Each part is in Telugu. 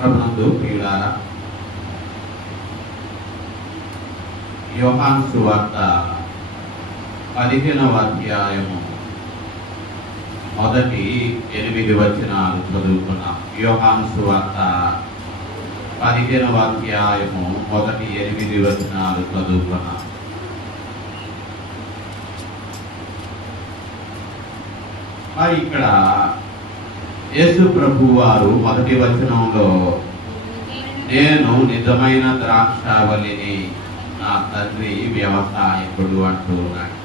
ప్రభునందు ప్రియులారా, యోహాను సువార్త 15వ అధ్యాయము మొదటి 8 వచనాలు చదువుకున్నాం. యోహాను సువార్త 15వ అధ్యాయము మొదటి 8 వచనాలు చదువుకున్నాం. మరి ఇక్కడ యేసు ప్రభు వారు మొదటి వచనంలో నేను నిజమైన ద్రాక్షావళిని, నా తండ్రి వ్యవసాయకుడు అంటూ ఉన్నాడు.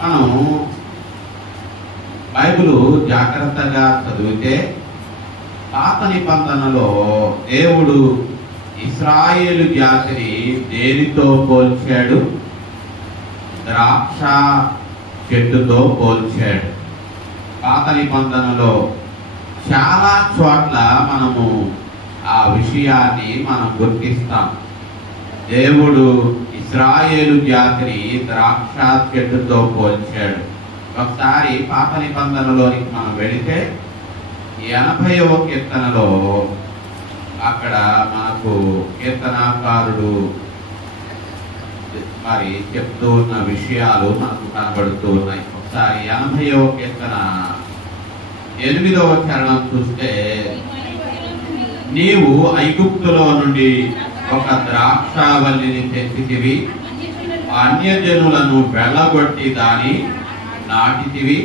మనం బైబిల్ జాగ్రత్తగా చదివితే పాత నిబంధనలో దేవుడు ఇశ్రాయేలు జాతిని దేనితో పోల్చాడు? ద్రాక్ష చెట్టుతో పోల్చాడు. పాత నిబంధనలో చాలా చోట్ల మనము ఆ విషయాన్ని మనం గుర్తిస్తాం. దేవుడు ఇశ్రాయేలు జాతిని ద్రాక్ష చెట్టుతో పోల్చాడు. ఒకసారి పాత నిబంధనలోనికి మనం వెళితే 80వ కీర్తనలో అక్కడ మనకు కీర్తనాకారుడు మరి చెప్తూ ఉన్న విషయాలు మనకు కనబడుతూ ఉన్నాయి. ఒకసారి 80వ కీర్తన 8వ చరణం చూస్తే, నీవు ఐగుప్తులో నుండి ఒక ద్రాక్షావల్లిని తెచ్చితివి, అన్యజనులను వెళ్ళగొట్టి దాని నాటితివి,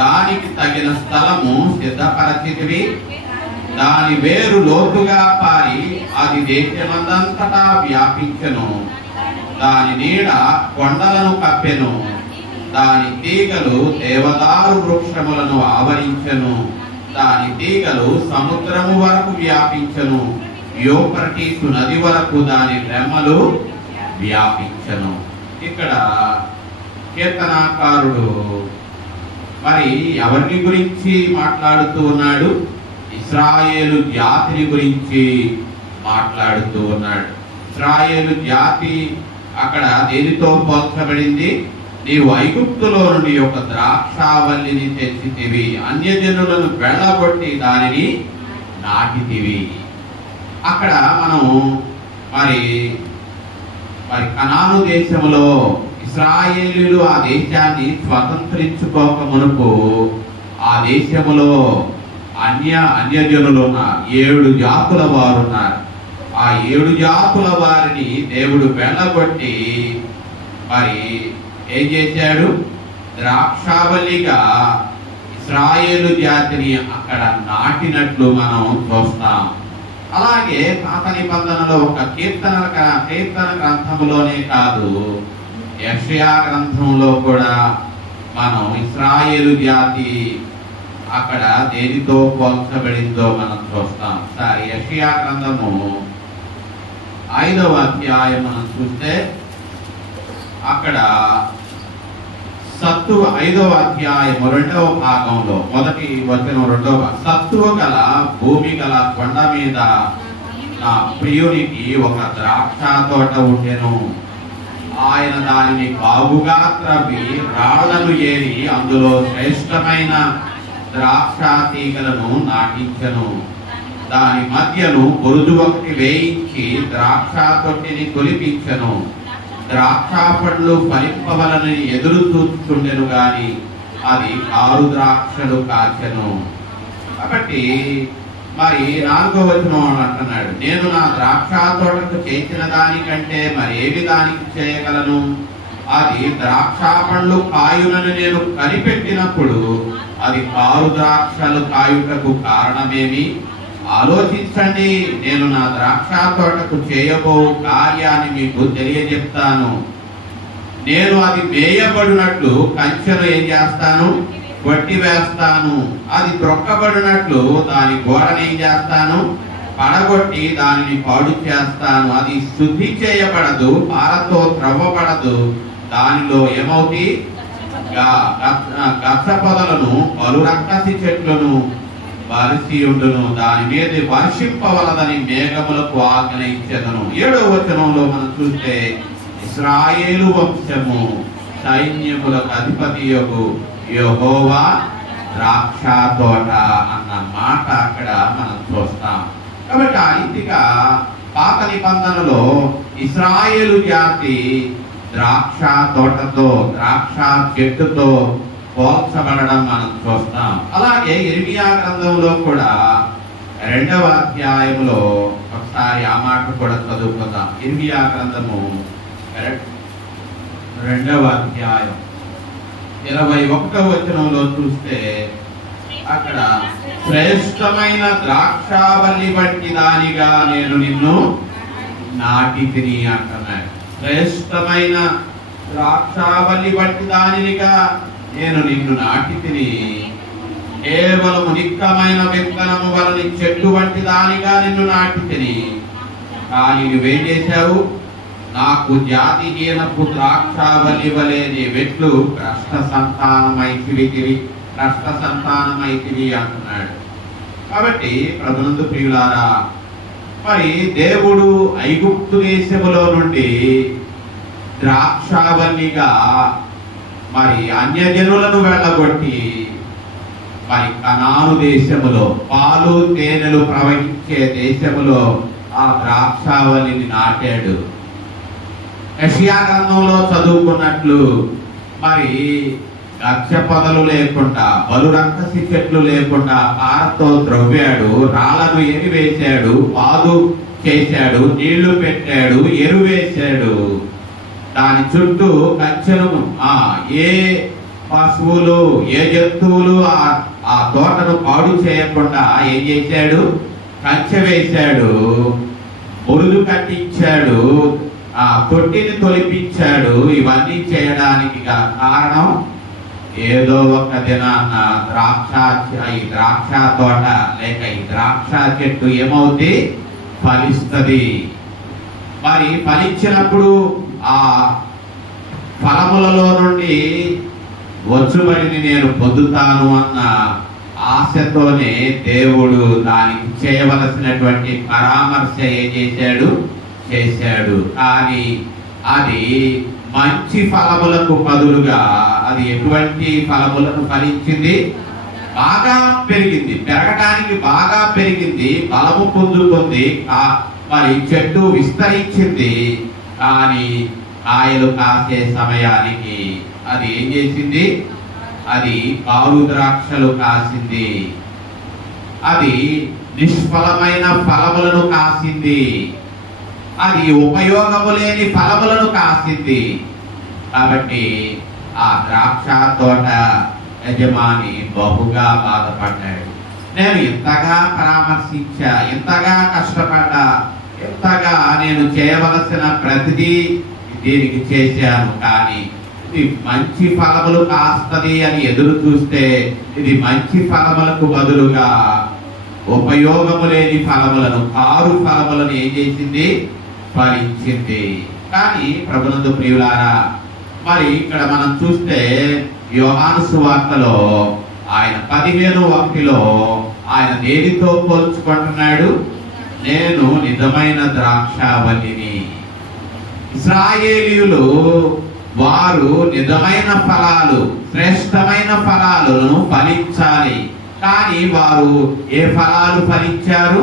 దానికి తగిన స్థలము సిద్ధపరచితివి, దాని వేరు లోతుగా పారి అది దేశమందంతటా వ్యాపించెను, దాని నీడ కొండలను కప్పెను, దాని తీగలు దేవదారు వృక్షములను ఆవరించెను, దాని తీగలు సముద్రము వరకు వ్యాపించెను, యూఫ్రటీసు నది వరకు దాని రెమ్మలు వ్యాపించెను. ఇక్కడ కీర్తనాకారుడు మరి ఎవరిని గురించి మాట్లాడుతూ ఉన్నాడు? ఇశ్రాయేలు జాతిని గురించి మాట్లాడుతూ ఉన్నాడు. ఇశ్రాయేలు జాతి అక్కడ దేనితో పోల్చబడింది? నీవు ఐగుప్తులో నుండి ఒక ద్రాక్షావల్లిని తెచ్చితివి, అన్యజనులను వెళ్ళగొట్టి దానిని నాటితివి. అక్కడ మనం మరి కనాను దేశంలో ఇశ్రాయేలీయులు ఆ దేశాన్ని స్వతంత్రించుకోక మునుపు ఆ దేశములో అన్యజనులు ఉన్నారు. 7 జాతుల వారు ఉన్నారు. ఆ 7 జాతుల వారిని దేవుడు వెళ్ళగొట్టి మరి ఏం చేశాడు? ద్రాక్షావల్లిగా ఇశ్రాయేలు జాతిని అక్కడ నాటినట్లు మనం చూస్తాం. అలాగే పాత నిబంధనలో ఒక కీర్తన గ్రంథంలోనే కాదు, యెషయా గ్రంథంలో కూడా మనం ఇశ్రాయేలు జాతి అక్కడ దేనితో పోల్చబడిందో మనం చూస్తాం. సరే, యెషయా గ్రంథము 5వ అధ్యాయం మనం చూస్తే అక్కడ 5వ అధ్యాయం 2వ భాగంలో మొదటి వచనం 2వ, సత్తువ గల భూమి గల కొండ మీద నా ప్రియునికి ఒక ద్రాక్ష తోట ఉండెను, ఆయన దానిని బాగుగా త్రవ్వి రాళ్లను ఏరి అందులో శ్రేష్టమైన ద్రాక్ష తీగలను నాటించెను, దాని మధ్యను బురుజు ఒకటి వేయించి ద్రాక్ష తొట్టిని తొలిపించెను, ద్రాక్ష పండ్లు ఫలింపవలని ఎదురు చూస్తుండెను గాని అది కారు ద్రాక్షలు కాచెను. కాబట్టి మరి 4వ వచనం అంటున్నాడు, నేను నా ద్రాక్ష తోటకు చేసిన దానికంటే మరి ఏవి దానికి చేయగలను? అది ద్రాక్ష పండ్లు కాయునని నేను కనిపెట్టినప్పుడు అది కారు ద్రాక్షలు కాయుటకు కారణమేమి? ఆలోచించండి, నేను నా ద్రాక్ష తోటకు చేయబో కార్యాన్ని మీకు తెలియజెప్తాను. నేను అది మేయబడినట్లు కంచెను ఏం చేస్తాను? కొట్టి వేస్తాను. అది త్రొక్కబడినట్లు దాని గోడను ఏం చేస్తాను? పడగొట్టి దానిని పాడు చేస్తాను. అది శుద్ధి చేయబడదు, పారతో త్రవ్వబడదు. దానిలో ఏమవుతి? గచ్చ పొదలను పలు రక్కసి చెట్లను వరిసి ఉండును, దాని మీద వర్షింపవలదని మేఘములకు ఆజ్ఞ ఇచ్చెదను. 7వ వచనంలో మనం చూస్తే, ఇశ్రాయేలు వంశము సైన్యములకు అధిపతియగు యెహోవా ద్రాక్ష తోట అన్న మాట అక్కడ మనం చూస్తాం. కాబట్టి ఆ రీతిగా పాత నిబంధనలో ఇశ్రాయేలు జాతి ద్రాక్ష తోటతో, ద్రాక్ష చెట్టుతో పోల్చబడడం మనం చూస్తాం. అలాగే ఇర్మియా గ్రంథంలో కూడా 2వ అధ్యాయంలో ఒకసారి ఆ మాట కూడా చదువుకుందాం. ఇర్మియా గ్రంథము 2వ అధ్యాయం 21వ వచనంలో చూస్తే అక్కడ శ్రేష్టమైన ద్రాక్షావల్లి వంటి దానిగా నేను నిన్ను నాటి తిని అంటున్నాడు. శ్రేష్టమైన ద్రాక్షావల్లి వంటి దానిగా నేను నిన్ను నాటి తిని, కేవలం నిక్కమైన విత్తనము వలని చెట్టు వంటి దానిగా నిన్ను నాటి తిని, కానీ నువ్వేం చేశావు? నాకు జాతిహీనపు ద్రాక్షావల్లి వలె నీ వెట్లు భ్రష్ట సంతానమైతివి అంటున్నాడు. కాబట్టి ప్రభునందు ప్రియులారా, మరి దేవుడు ఐగుప్తు దేశములో నుండి ద్రాక్షావల్లిగా మరి అన్యజనులను వెళ్ళగొట్టి మరి కనాను దేశములో, పాలు తేనెలు ప్రవహించే దేశములో ఆ ద్రాక్షావల్లిని నాటాడు. యెషయా గ్రంథంలో చదువుకున్నట్లు మరి గచ్చ పొదలు లేకుండా, బలురక్కసి చెట్లు లేకుండా పారతో ద్రవ్వాడు, రాళ్లను ఎరివేశాడు, పాదు చేశాడు, నీళ్లు పెట్టాడు, ఎరువేశాడు. దాని చుట్టూ కంచెను, ఏ పశువులు ఏ జంతువులు ఆ తోటను పాడు చేయకుండా ఏం చేశాడు? కంచె వేశాడు, మురుదు కట్టించాడు, ఆ తొట్టిని తొలిపించాడు. ఇవన్నీ చేయడానికి గల కారణం, ఏదో ఒక దినాన్న ఈ ద్రాక్ష తోట లేక ఈ ద్రాక్ష చెట్టు ఏమవుతుంది? ఫలిస్తుంది. మరి ఫలించినప్పుడు ఆ ఫలములలో నుండి వచ్చుబడిని నేను పొందుతాను అన్న ఆశతోనే దేవుడు దానికి చేయవలసినటువంటి పరామర్శ ఏం చేశాడు. కానీ అది మంచి ఫలములకు బదులుగా అది ఎటువంటి ఫలములను ఫలించింది? బాగా పెరిగింది, పెరగడానికి బాగా పెరిగింది, బలము పొందుతుంది, మరి చెట్టు విస్తరించింది. కానీ కాయలు కాసే సమయానికి అది ఏం చేసింది? అది కారు ద్రాక్షలు కాసింది. అది నిష్ఫలమైన ఫలములను కాసింది. అది ఉపయోగము లేని ఫలములను కాసింది. కాబట్టి ఆ ద్రాక్ష తోట యజమాని బహుగా బాధపడ్డాడు. నేను ఇంతగా పరామర్శించా, ఇంతగా కష్టపడ్డా, ఇంతగా నేను చేయవలసిన ప్రతిదీ దీనికి చేశాను, కానీ ఇది మంచి ఫలములు కాస్తది అని ఎదురు చూస్తే ఇది మంచి ఫలములకు బదులుగా ఉపయోగము లేని ఫలములను, కారు ఫలములను ఏం చేసింది? ఫలించింది. కానీ ప్రభునందు ప్రియులారా, మరి ఇక్కడ మనం చూస్తే యోహాను సువార్తలో ఆయన 15:1 ఆయన దేనితో పోల్చుకుంటున్నాడు? నేను నిజమైన ద్రాక్షావల్లిని. ఇశ్రాయేలీయులు వారు నిజమైన ఫలాలు, శ్రేష్టమైన ఫలాలను ఫలించాలి. కానీ వారు ఏ ఫలాలు ఫలించారు?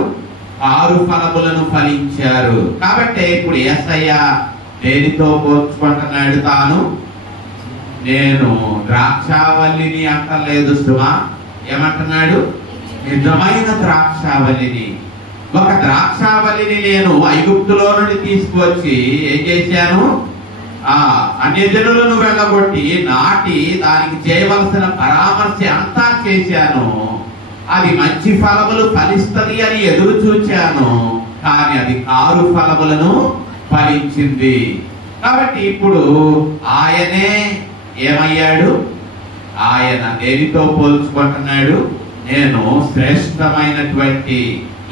ఆరు ఫలములను ఫలించారు. కాబట్టి ఇప్పుడు యేసయ్య దేనితో పోల్చుకుంటున్నాడు? తాను నేను ద్రాక్షావల్లిని అంటలేదు సుమా. ఏమంటున్నాడు? నిజమైన ద్రాక్షావల్లిని. ఒక ద్రాక్షావల్లిని నేను ఐగుప్తులో నుండి తీసుకువచ్చి ఏం చేశాను? అన్యజనులను వెళ్ళగొట్టి నాటి దానికి చేయవలసిన పరామర్శ అంతా చేశాను. అది మంచి ఫలములు ఫలిస్తుంది అని ఎదురు చూచాను, కానీ అది కారు ఫలములను ఫలించింది. కాబట్టి ఇప్పుడు ఆయనే ఏమయ్యాడు? ఆయన దేనితో పోల్చుకుంటున్నాడు? నేను శ్రేష్టమైనటువంటి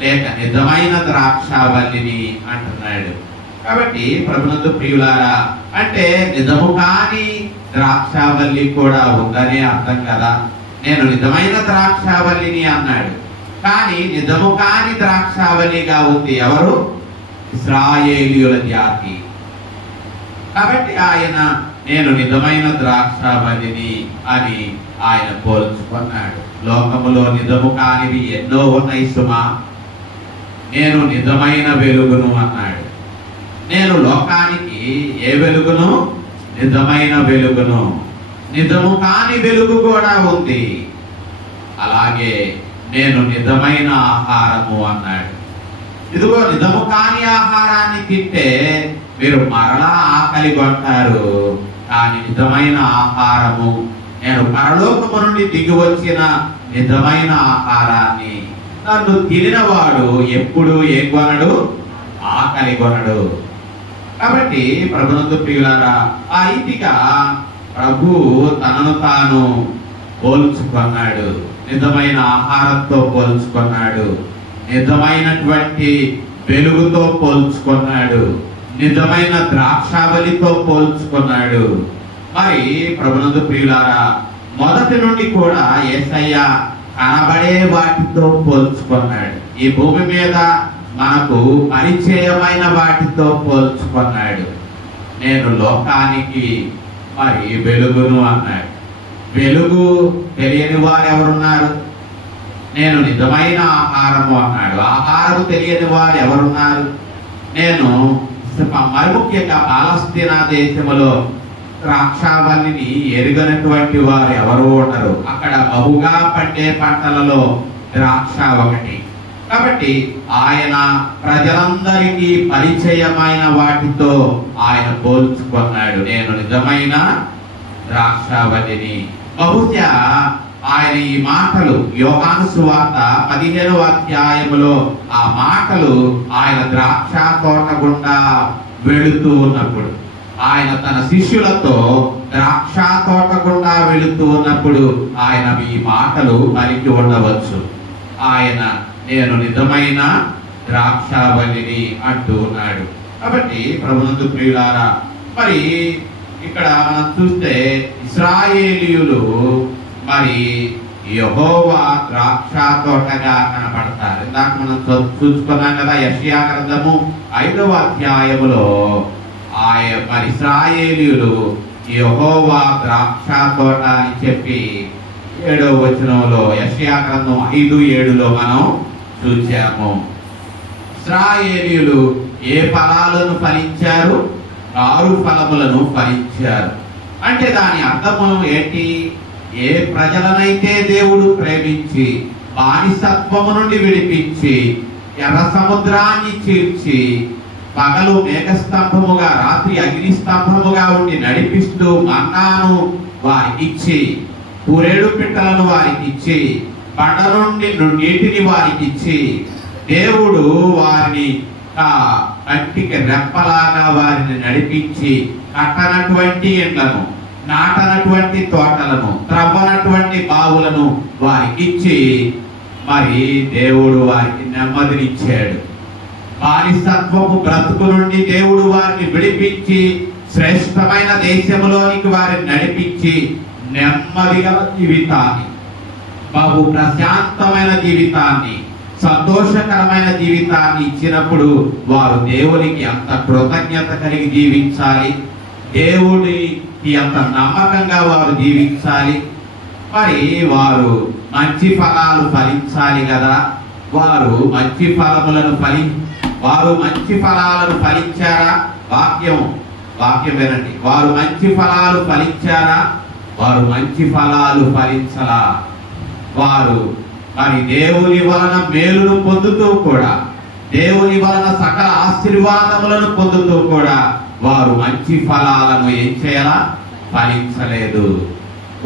లేక నిజమైన ద్రాక్షావల్లిని అంటున్నాడు. కాబట్టి ప్రభునందు ప్రియులారా, అంటే నిజము కాని ద్రాక్షావల్లి కూడా ఉందనే అర్థం కదా. నేను నిజమైన ద్రాక్షావల్లిని అన్నాడు, కానీ నిజము కాని ద్రాక్షావల్లిగా ఉంది ఎవరు? ఇశ్రాయేలీయుల జాతి. కాబట్టి ఆయన నేను నిజమైన ద్రాక్షావల్లిని అని ఆయన పోల్చుకున్నాడు. లోకములో నిజము కానివి ఎన్నో ఉన్నాయి సుమా, నేను నిజమైన వెలుగును అన్నాడు. నేను లోకానికి ఏ వెలుగును? నిజమైన వెలుగును. నిజము కాని వెలుగు కూడా ఉంది. అలాగే నేను నిజమైన ఆహారము అన్నాడు. ఇదిగో నిజము కాని ఆహారాన్ని తింటే మీరు మరలా ఆకలి కొంటారు. కానీ నిజమైన ఆహారము, నేను పరలోకము నుండి దిగి వచ్చిన నిజమైన ఆహారాన్ని, నన్ను తినినవాడు ఎప్పుడు ఏం కొనడు? ఆకలి కొనడు. కాబట్టి ప్రభునందు ప్రియులారా, ఆ రీతిగా ప్రభు తనను తాను పోల్చుకున్నాడు. నిజమైన ఆహారంతో పోల్చుకున్నాడు, నిజమైనటువంటి వెలుగుతో పోల్చుకున్నాడు, నిజమైన ద్రాక్షావళితో పోల్చుకున్నాడు. మరి ప్రభునందు ప్రియులారా, మొదటి నుండి కూడా యేసయ్య కనబడే వాటితో పోల్చుకున్నాడు. ఈ భూమి మీద మనకు పరిచయమైన వాటితో పోల్చుకున్నాడు. నేను లోకానికి మరి వెలుగును అన్నాడు. వెలుగు తెలియని వారు ఎవరున్నారు? నేను నిజమైన ఆహారము అన్నాడు. ఆహారము తెలియని వారు ఎవరున్నారు? నేను మరి ముఖ్యంగా పాలస్తీనా దేశములో ద్రాక్షావల్లిని ఎరుగనటువంటి వారు ఎవరు ఉండరు. అక్కడ బహుగా పండే పంటలలో ద్రాక్ష ఒకటి. కాబట్టి ఆయన ప్రజలందరికీ పరిచయమైన వాటితో ఆయన పోల్చుకున్నాడు. నేను నిజమైన ద్రాక్షావల్లిని. బహుశా ఆయన ఈ మాటలు యోహాను సువార్త 15వ అధ్యాయములో ఆ మాటలు ఆయన ద్రాక్ష తోట గుండా వెళుతూ ఉన్నప్పుడు, ఆయన తన శిష్యులతో ద్రాక్ష తోట గుండా వెళుతూ ఉన్నప్పుడు ఆయన ఈ మాటలు పలికి ఉండవచ్చు. ఆయన నేను నిజమైన ద్రాక్షావల్లిని అంటూ ఉన్నాడు. కాబట్టి ప్రభునందు ప్రియులారా, మరి ఇక్కడ మనం చూస్తే ఇశ్రాయేలీయులు మరి యెహోవా ద్రాక్ష తోటగా కనపడతారు. ఇందాక మనం చూసుకున్నాం కదా, యెషయా గ్రంథము 5వ అధ్యాయములో మరి ఇశ్రాయేలీయులు యెహోవా ద్రాక్ష తోట అని చెప్పి 7వ వచనంలో యెషయా గ్రంథం 5:7లో మనం చూసాము. ఇశ్రాయేలీయులు ఏ ఫలాలను ఫలించారు? 6 ఫలములను ఫలించారు. అంటే దాని అర్థము ఏంటి? ఏ ప్రజలనైతే దేవుడు ప్రేమించి బానిసత్వము నుండి విడిపించి ఎర్ర సముద్రాన్ని చీల్చి పగలు మేఘస్తంభముగా రాత్రి అగ్నిస్తంభముగా ఉండి నడిపిస్తూ మన్నాను వారికి ఇచ్చి, పూరేడు పిట్టలను వారికి ఇచ్చి, బండ నుండి నీటిని వారికి ఇచ్చి, దేవుడు వారిని కంటికి రెప్పలాగా వారిని నడిపించి కట్టనటువంటి ఇండ్లను, నాటనటువంటి తోటలను, త్రవ్వనటువంటి బావులను వారికి ఇచ్చి మరి దేవుడు వారికి నెమ్మదినిచ్చాడు. బానిసత్వపు బ్రతుకు నుండి దేవుడు వారిని విడిపించి శ్రేష్టమైన దేశంలోనికి వారిని నడిపించి నెమ్మదిగా జీవితాన్ని, బహు ప్రశాంతమైన జీవితాన్ని, సంతోషకరమైన జీవితాన్ని ఇచ్చినప్పుడు వారు దేవునికి అంత కృతజ్ఞత కలిగి జీవించాలి. దేవుడికి అంత నమ్మకంగా వారు జీవించాలి. మరి వారు మంచి ఫలాలు ఫలించాలి కదా. వారు మంచి ఫలాలను ఫలించారా? వాక్యం వినండి. వారు మంచి ఫలాలు ఫలించారా? వారు మంచి ఫలాలు ఫలించలా. వారు మరి దేవుని వలన మేలును పొందుతూ కూడా, దేవుని వలన సకల ఆశీర్వాదములను పొందుతూ కూడా వారు మంచి ఫలాలను ఏం చేయాలా? ఫలించలేదు.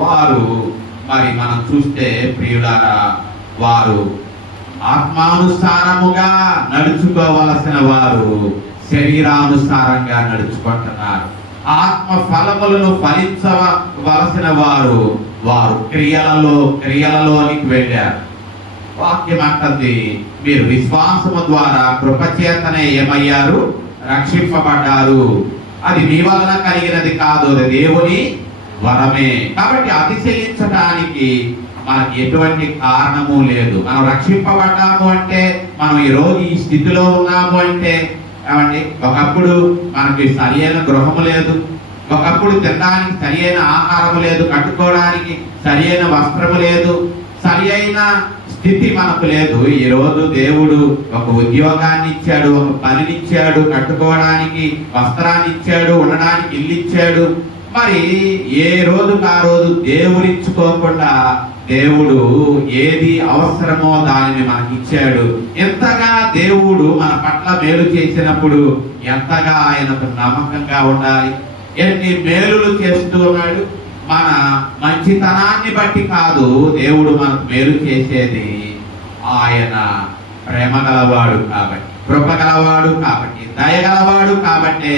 వారు మరి మనం చూస్తే ప్రియులారా, వారు ఆత్మానుసారముగా నడుచుకోవలసిన వారు శరీరానుసారంగా నడుచుకుంటున్నారు. ఆత్మ ఫలములను ఫలించవలసిన వారు క్రియలలోనికి వెళ్ళారు. వాక్యం అంటుంది, మీరు విశ్వాసము ద్వారా కృపచేతనే ఏమయ్యారు? రక్షింపబడ్డారు. అది మీ వలన కలిగినది కాదు, అది దేవుని వరమే. కాబట్టి అతిశయించడానికి మనకి ఎటువంటి కారణము లేదు. మనం రక్షింపబడ్డాము అంటే, మనం ఈ రోజు ఈ స్థితిలో ఉన్నాము అంటే, ఏమండి, ఒకప్పుడు మనకి సరైన గృహము లేదు, ఒకప్పుడు తినడానికి సరి అయిన ఆహారం లేదు, కట్టుకోవడానికి సరి అయిన వస్త్రము లేదు, సరి అయిన స్థితి మనకు లేదు. ఈ రోజు దేవుడు ఒక ఉద్యోగాన్ని ఇచ్చాడు, ఒక పనినిచ్చాడు, కట్టుకోవడానికి వస్త్రాన్ని ఇచ్చాడు, ఉండడానికి ఇల్లు ఇచ్చాడు. మరి ఏ రోజుకు ఆ రోజు దేవుడిచ్చుకోకుండా దేవుడు ఏది అవసరమో దానిని మనకి ఇచ్చాడు. ఎంతగా దేవుడు మన పట్ల మేలు చేసినప్పుడు ఎంతగా ఆయనకు నమ్మకంగా ఉండాలి. ఎన్ని మేలులు చేస్తూ ఉన్నాడు. మన మంచితనాన్ని బట్టి కాదు దేవుడు మనకు మేలు చేసేది, ఆయన ప్రేమ గలవాడు కాబట్టి, కృప గలవాడు కాబట్టి, దయగలవాడు కాబట్టి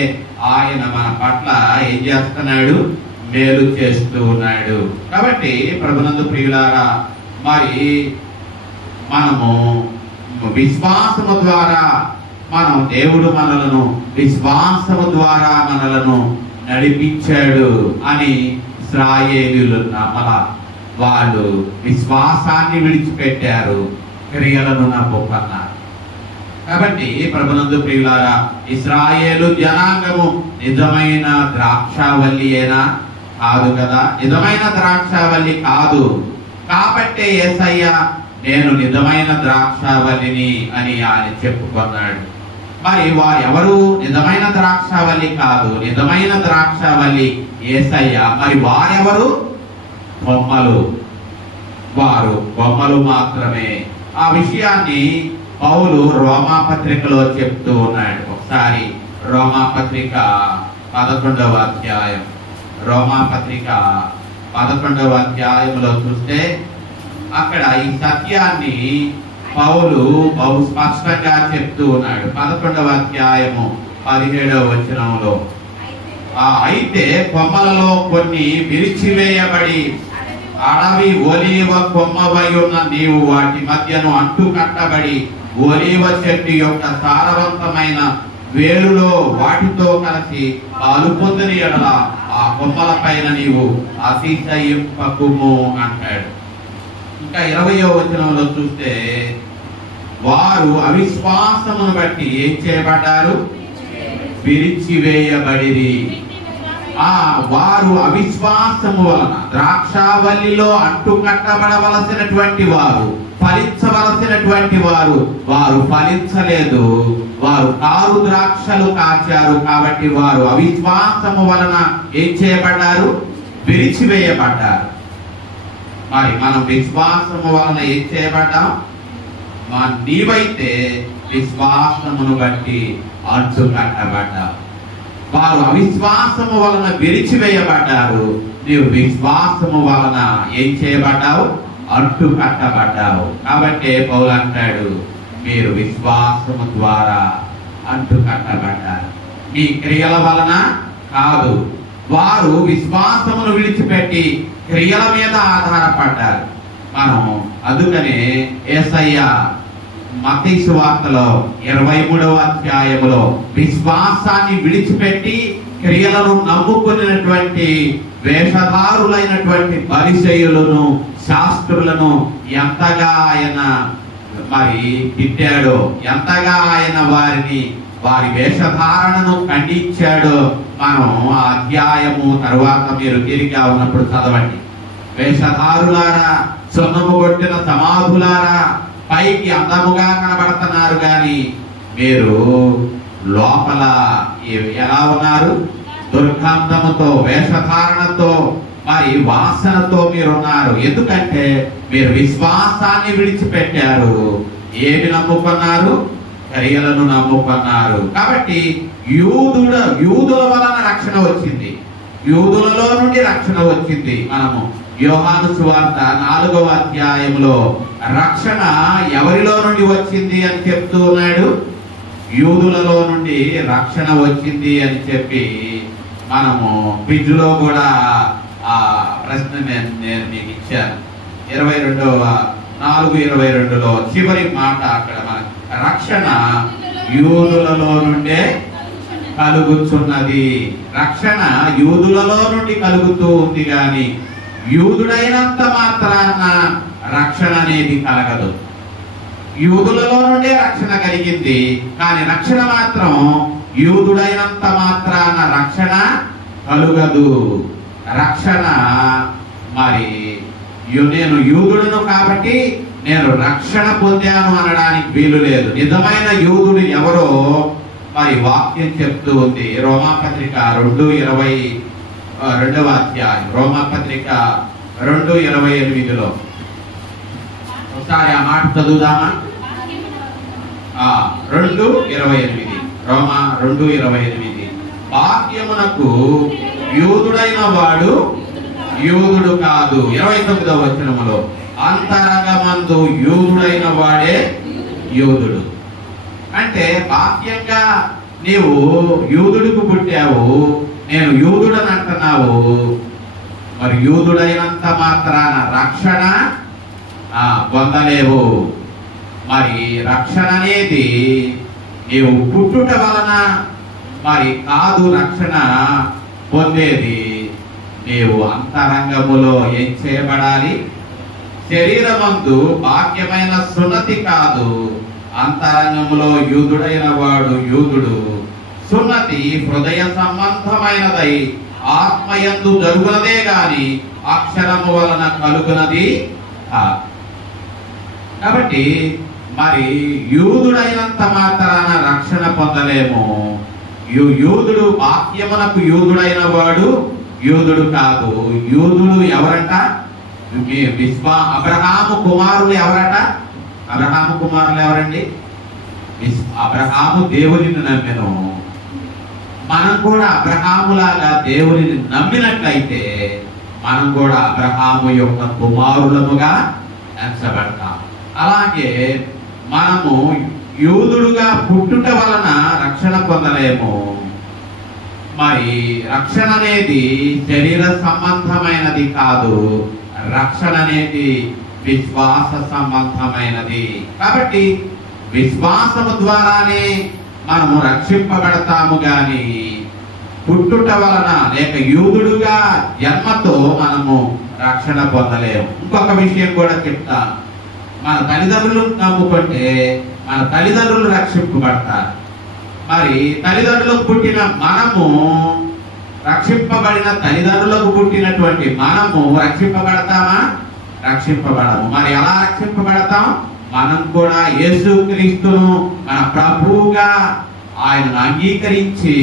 ఆయన మన పట్ల ఏం చేస్తున్నాడు, మేలు చేస్తూ ఉన్నాడు. కాబట్టి ప్రభునందు ప్రియులారా, మరి మనము విశ్వాసము ద్వారా దేవుడు మనలను విశ్వాసము ద్వారా మనలను నడిపించాడు అని ఇశ్రాయేలీయులు వాళ్ళు విశ్వాసాన్ని విడిచిపెట్టారు, క్రియలను నమ్ముకున్నారు. కాబట్టి ప్రభునందు ప్రియులారా, ఇశ్రాయేలు జనాంగము నిజమైన ద్రాక్షావల్లియేనా? కాదు కదా, నిజమైన ద్రాక్షావల్లి కాదు. కాబట్టే యేసయ్య నేను నిజమైన ద్రాక్షావల్లిని అని ఆయన చెప్పుకున్నాడు. మరి వారు ఎవరు? నిజమైన ద్రాక్షావల్లి కాదు, నిజమైన ద్రాక్షావల్లి యేసయ్య. మరి వారెవరు? కొమ్మలు. వారు కొమ్మలు మాత్రమే. ఆ విషయాన్ని పౌలు రోమాపత్రికలో చెప్తూ ఉన్నాడు. ఒకసారి రోమాపత్రిక 11వ అధ్యాయం, రోమాపత్రిక 11వ అధ్యాయంలో చూస్తే అక్కడ ఈ సత్యాన్ని పౌలు బహు స్పష్టంగా చెప్తూ ఉన్నాడు. 11వ అధ్యాయము 17వ వచనంలో, అయితే కొమ్మలలో కొన్ని విరిచివేయబడి అడవి ఒలీవ కొమ్మవై ఉన్న నీవు వాటి మధ్యను అంటు కట్టబడి ఒలీవ చెట్టు యొక్క సారవంతమైన వేలులో వాటితో కలిసి పాలు పొందని ఎడల ఆ కొమ్మల పైన నీవు అతిశయింపకుము అంటాడు. ఇంకా 20వ వచనంలో చూస్తే వారు అవిశ్వాసమును బట్టి ఏం చేయబడ్డారు? విరిచివేయబడిరి. వారు అవిశ్వాసము వలన ద్రాక్షావల్లిలో అంటు కట్టబడవలసినటువంటి వారు, ఫలించవలసినటువంటి వారు ఫలించలేదు. వారు కారు ద్రాక్షలు కాచారు. కాబట్టి వారు అవిశ్వాసము వలన ఏం చేయబడ్డారు? విరిచివేయబడ్డారు. మరి మనం విశ్వాసము వలన ఏం చేయబడ్డాం? నీవైతే విశ్వాసమును బట్టి అంటు కట్టబడ్డావు. వారు అవిశ్వాసము వలన విరిచివేయబడ్డారు. నీవు విశ్వాసము వలన ఏం చేయబడ్డావు? అంటు కట్టబడ్డావు. కాబట్టి పౌలు అంటాడు, మీరు విశ్వాసము ద్వారా అంటు కట్టబడ్డారు, మీ క్రియల వలన కాదు. వారు విశ్వాసమును విడిచిపెట్టి క్రియల మీద ఆధారపడ్డారు. మనం అందుకనే యేసయ్య మత్తయి సువార్తలో 23వ అధ్యాయములో విశ్వాసాన్ని విడిచిపెట్టి క్రియలను నమ్ముకున్నటువంటి వేషధారులైనటువంటి పరిసయ్యులను, శాస్త్రులను ఎంతగా ఆయన మరి తిట్టాడో, ఎంతగా ఆయన వారి వేషధారణను ఖండించాడో మనం ఆ అధ్యాయము తరువాత మీరు తిరిగా ఉన్నప్పుడు చదవండి. వేషధారులారా, సొన్నము కొట్టిన సమాధులారా, పైకి అందముగా కనబడుతున్నారు కానీ మీరు లోపల ఎలా ఉన్నారు? దుర్గంధముతో, వేషధారణతో, మరి వాసనతో మీరున్నారు. ఎందుకంటే మీరు విశ్వాసాన్ని విడిచిపెట్టారు. ఏమి నమ్ముకున్నారు? క్రియలను నమ్ముకున్నారు. కాబట్టి యూదుల వలన రక్షణ వచ్చింది, యూదులలో నుండి రక్షణ వచ్చింది. మనము యోహాను సువార్త 4వ అధ్యాయంలో రక్షణ ఎవరిలో నుండి వచ్చింది అని చెప్తూ ఉన్నాడు? యూదులలో నుండి రక్షణ వచ్చింది అని చెప్పి మనము క్విజ్లో కూడా ఆ ప్రశ్న నేను మీకు ఇచ్చాను. 4:22లో చివరి మాట అక్కడ మన రక్షణ యూదులలో నుండే కలుగుతున్నది. రక్షణ యూదులలో నుండి కలుగుతూ ఉంది కానీ యూదుడైనంత మాత్రాన రక్షణ అనేది కలగదు. యూదులలో నుండే రక్షణ కలిగింది కానీ రక్షణ మాత్రం యూదుడైనంత మాత్రాన రక్షణ కలుగదు. రక్షణ మరి నేను యూదుడును కాబట్టి నేను రక్షణ పొందాను అనడానికి వీలు లేదు. నిజమైన యూదుడు ఎవరో మరి వాక్యం చెప్తూ ఉంది. రోమాపత్రిక 2:22వ అధ్యాయం, రోమాపత్రిక 2:28లో ఒకసారి ఆ మాట చదువుదామా? 2:28, రోమా 2:28. వాక్యమునకు యూదుడైన వాడు యూదుడు కాదు. 29వ వచనములో అంతరంగమందు యూదుడైన వాడే యూదుడు. అంటే వాక్యంగా నీవు యూదుడికి పుట్టావు, నేను యూదుడని అంటున్నావు. మరి యూదుడైనంత మాత్రాన రక్షణ పొందలేవు. మరి రక్షణ అనేది నీవు పుట్టుట వలన మరి కాదు. రక్షణ పొందేది నీవు అంతరంగములో ఏం చేయబడాలి? శరీరమందు బాహ్యమైన సున్నతి కాదు, అంతరంగములో యూదుడైన వాడు యూదుడు. సున్నతి హృదయ సంబంధమైనదై ఆత్మయందు జరుగునదే గాని అక్షరము వలన కలుగునది కాదు. కాబట్టి మరి యూదుడైనంత మాత్రాన రక్షణ పొందలేము. యూదుడు బాహ్యమునకు యూదుడైన వాడు యూదుడు కాదు. యూదుడు ఎవరంట? అబ్రహాము కుమారులు ఎవరట? అబ్రహాము కుమారులు ఎవరండి? అబ్రహాము దేవునిని నమ్మెను. మనం కూడా అబ్రహాములాగా దేవునిని నమ్మినట్లయితే మనం కూడా అబ్రహాము యొక్క కుమారులముగా ఎంచబడతాం. అలాగే మనము యూదుడుగా పుట్టుట వలన రక్షణ పొందలేము. మరి రక్షణ అనేది శరీర సంబంధమైనది కాదు, రక్షణ అనేది విశ్వాస సంబంధమైనది. కాబట్టి విశ్వాసము ద్వారానే మనము రక్షింపబడతాము గాని పుట్టుట వలన లేక యూదుడుగా జన్మతో మనము రక్షణ పొందలేము. ఇంకొక విషయం కూడా చెప్తా. మన తల్లిదండ్రులు నమ్ముకుంటే మన తల్లిదండ్రులు రక్షింపబడతారు. మరి తల్లిదండ్రులకు పుట్టిన మనము, రక్షింపబడిన తల్లిదండ్రులకు పుట్టినటువంటి మనము రక్షింపబడతామా? రక్షింపబడము. మరి ఎలా రక్షింపబడతాం? మనం కూడా యేసుక్రీస్తును మన ప్రభువుగా ఆయనను అంగీకరించి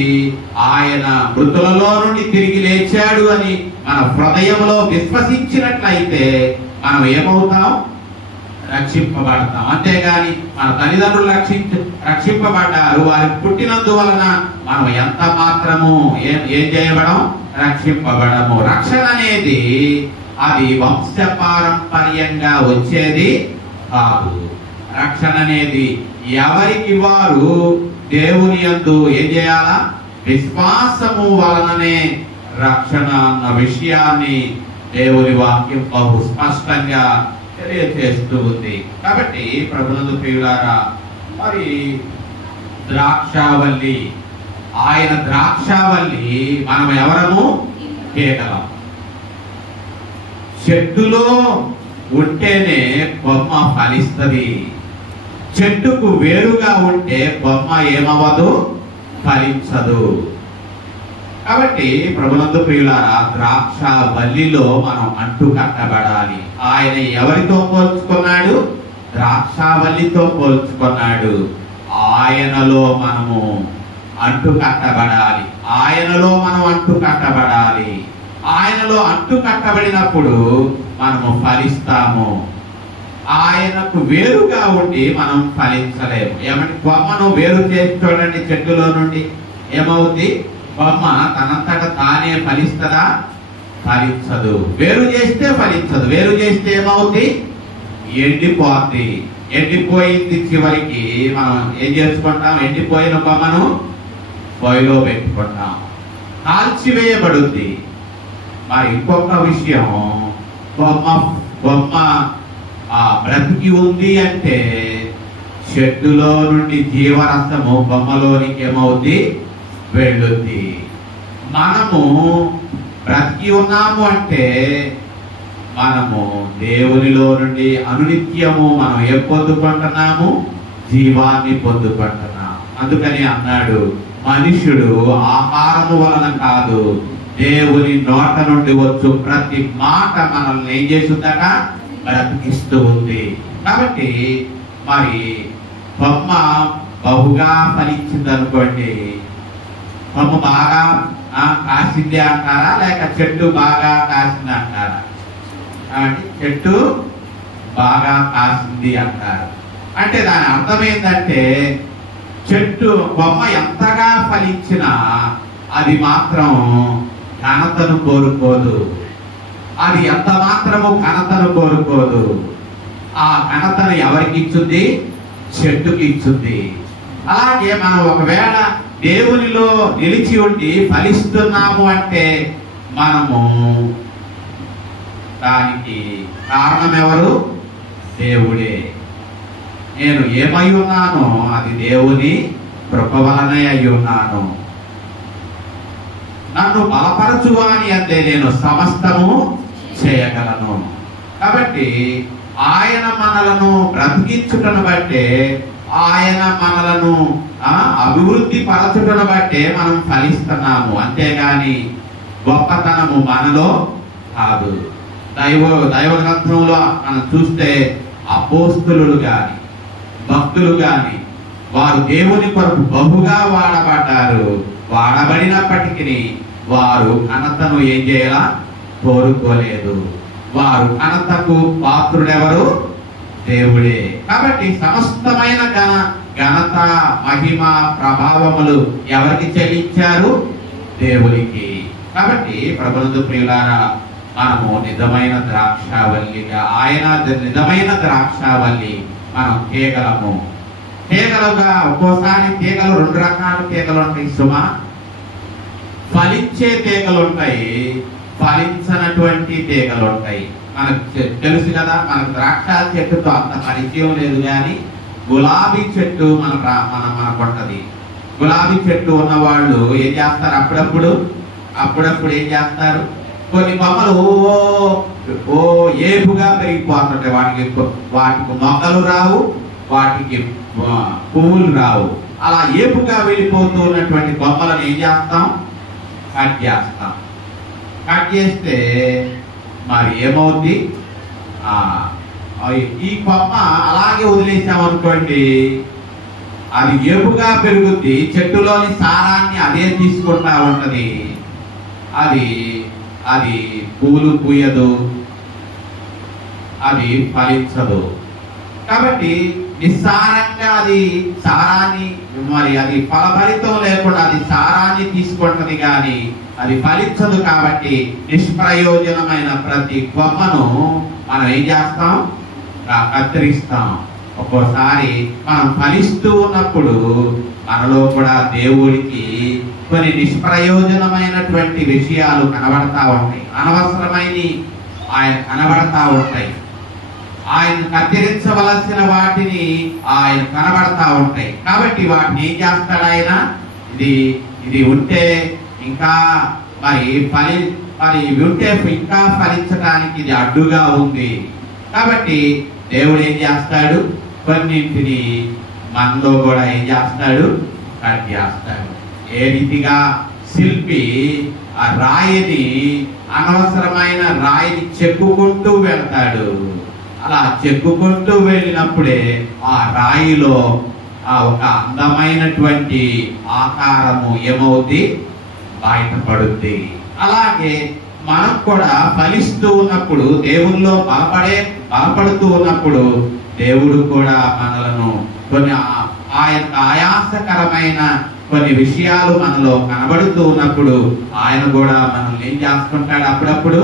ఆయన మృతులలో నుండి తిరిగి లేచాడు అని మన హృదయంలో విశ్వసించినట్లయితే మనం ఏమవుతాం? రక్షింపబడతాం. అంతేగాని మన తల్లిదండ్రులు రక్షింపబడ్డారు, వారికి పుట్టినందువలన మనం ఎంత మాత్రము ఏం చేయబడం? రక్షింపబడము. రక్షణ అనేది అది వంశపారంపర్యంగా వచ్చేది కాదు. రక్షణ అనేది ఎవరికి వారు దేవుని యందు ఏం చేయాలా? విశ్వాసము వలననే రక్షణ అన్న విషయాన్ని దేవుని వాక్యం బహు స్పష్టంగా తెలియజేస్తూ ఉంది. కాబట్టి ప్రభునందు ప్రియులారా, మరి ద్రాక్షావల్లి, ఆయన ద్రాక్షావల్లి, మనం ఎవరము? కేవలం చెట్టులో ఉంటేనే బొమ్మ ఫలిస్తుంది. చెట్టుకు వేరుగా ఉంటే బొమ్మ ఏమవ్వదు? ఫలించదు. కాబట్టి ప్రభునందు ప్రియులారా, ద్రాక్ష వల్లిలో మనం అంటు కట్టబడాలి. ఆయన ఎవరితో పోల్చుకున్నాడు? ద్రాక్షావల్లితో పోల్చుకున్నాడు. ఆయనలో మనము అంటు కట్టబడాలి. ఆయనలో మనం అంటు కట్టబడాలి. ఆయనలో అంటు కట్టబడినప్పుడు మనము ఫలిస్తాము. ఆయనకు వేరుగా ఉండి మనం ఫలించలేము. ఏమంటే కొమ్మను వేరు చేసి చూడండి, చెట్టులో నుండి ఏమవుద్ది? కొమ్మ తనంతట తానే ఫలిస్తుందా? ఫలించదు. వేరు చేస్తే ఫలించదు. వేరు చేస్తే ఏమవుద్ది? ఎండిపోద్ది. ఎండిపోయింది. చివరికి మనం ఏం చేసుకుంటాం? ఎండిపోయిన కొమ్మను పొయ్యిలో పెట్టుకుంటాం, కాల్చివేయబడుద్ది. మరి ఇంకొక విషయం, బొమ్మ బ్రతికి ఉంది అంటే చెట్టులో నుండి జీవరసము బొమ్మలోనికి ఏమవుద్ది? వెళ్ళుద్ది. మనము బ్రతికి ఉన్నాము అంటే మనము దేవునిలో నుండి అనునిత్యము మనం ఏం పొందుకుంటున్నాము? జీవాన్ని పొందుకుంటున్నాము. అందుకని అన్నాడు, మనుష్యుడు ఆహారము వలన కాదు దేవుని నోట నుండి వచ్చు ప్రతి మాట మనల్ని ఏం చేస్తుందట, బ్రతికిస్తూ ఉంది. కాబట్టి మరి కొమ్మ బహుగా ఫలించింది అనుకోండి, కొమ్మ బాగా కాసింది అంటారా, లేక చెట్టు బాగా కాసింది అంటారా? చెట్టు బాగా కాసింది అంటారు. అంటే దాని అర్థం ఏంటంటే, చెట్టు కొమ్మ ఎంతగా ఫలించినా అది మాత్రం ఘనతను కోరుకోదు. అది ఎంత మాత్రము ఘనతను కోరుకోదు. ఆ ఘనతను ఎవరికి ఇచ్చుంది? చెట్టుకి ఇచ్చుంది. అలాగే మనం ఒకవేళ దేవునిలో నిలిచి ఉండి ఫలిస్తున్నాము అంటే మనము దానికి కారణం ఎవరు? దేవుడే. నేను ఏమై ఉన్నానో అది దేవుని కృప వలనే అయి ఉన్నాను. నన్ను బలపరచువాని అంటే నేను సమస్తము చేయగలను. కాబట్టి ఆయన మనలను బ్రతికించుటను బట్టే, ఆయన మనలను అభివృద్ధి పరచుటను బట్టే మనం ఫలిస్తున్నాము. అంతేగాని గొప్పతనము మనలో కాదు. దైవ గ్రంథంలో మనం చూస్తే అపోస్తలులు గాని భక్తులు గాని వారు దేవుని కొరకు బహుగా వాడబడ్డారు. వాడబడినప్పటికీ వారు ఘనతను ఏం చేయాలా కోరుకోలేదు. వారు ఘనతకు పాత్రుడెవరు? దేవుడే. కాబట్టి సమస్తమైన ఘనత, మహిమ, ప్రభావములు ఎవరికి చెల్లించారు? దేవునికి. కాబట్టి ప్రభునందు ప్రియులారా, మనము నిజమైన ద్రాక్షావల్లిగా, ఆయన నిజమైన ద్రాక్షావల్లి, మనం తీగలము. తీగలుగా ఒక్కోసారి తీగలు రెండు రకాల తీగలు ఉంటాయి సుమా. ఫలించే తీగలు ఉంటాయి, ఫలించనటువంటి తీగలు ఉంటాయి. మనకు తెలుసు కదా, మనకు ద్రాక్ష చెట్టుతో అంత పరిచయం లేదు, కానీ గులాబీ చెట్టు మనకు ఉంటది. గులాబీ చెట్టు ఉన్న వాళ్ళు ఏం చేస్తారు? అప్పుడప్పుడు ఏం చేస్తారు? కొన్ని కొమ్మలు ఓ ఏపుగా పెరిగిపోతుంటాయి. వాటికి మొగ్గలు రావు, వాటికి పువ్వులు రావు. అలా ఏపుగా వెళ్ళిపోతూ ఉన్నటువంటి కొమ్మలను ఏం చేస్తాం? కట్ చేస్తాం. కట్ చేస్తే మరి ఏమవుద్ది? ఈ కొమ్మ అలాగే వదిలేసామనుకోండి, అది ఏపుగా పెరుగుద్ది, చెట్టులోని సారాన్ని అదే తీసుకుంటా ఉంటది. అది పూలు పూయదు, అది ఫలించదు. కాబట్టి నిస్సారంగా అది సారాన్ని, మరి అది ఫలభరితం లేకుండా అది సారాన్ని తీసుకుంటది, కానీ అది ఫలించదు. కాబట్టి నిష్ప్రయోజనమైన ప్రతి కొమ్మను మనం ఏం చేస్తాం? కత్తిరిస్తాం. ఒక్కోసారి మనం ఫలిస్తూ ఉన్నప్పుడు మనలో కూడా దేవుడికి కొన్ని నిష్ప్రయోజనమైనటువంటి విషయాలు కనబడతా ఉంటాయి, అనవసరమైన ఆయన కనబడతా ఉంటాయి. ఆయన కత్తిరించవలసిన వాటిని ఆయన కనబడతా ఉంటాయి. కాబట్టి వాటిని ఏం చేస్తాడు ఆయన? ఇది ఉంటే ఇంకా మరి ఉంటే ఇంకా ఫలించడానికి ఇది అడ్డుగా ఉంది. కాబట్టి దేవుడు ఏం చేస్తాడు? కొన్నింటిని మనలో కూడా ఏం చేస్తాడు? కట్ చేస్తాడు. ఏ రీతిగా శిల్పి ఆ రాయిని, అనవసరమైన రాయిని చెక్కుకుంటూ వెళ్తాడు. అలా చెక్కుకుంటూ వెళ్ళినప్పుడే ఆ రాయిలో ఒక అందమైనటువంటి ఆకారము ఏమవుద్ది? బయటపడుద్ది. అలాగే మనం కూడా ఫలిస్తూ ఉన్నప్పుడు, దేవుల్లో బలపడుతూ ఉన్నప్పుడు, దేవుడు కూడా మనలను కొన్ని ఆయాసకరమైన కొన్ని విషయాలు మనలో కనబడుతూ ఉన్నప్పుడు ఆయన కూడా మనల్ని ఏం చేసుకుంటాడు? అప్పుడప్పుడు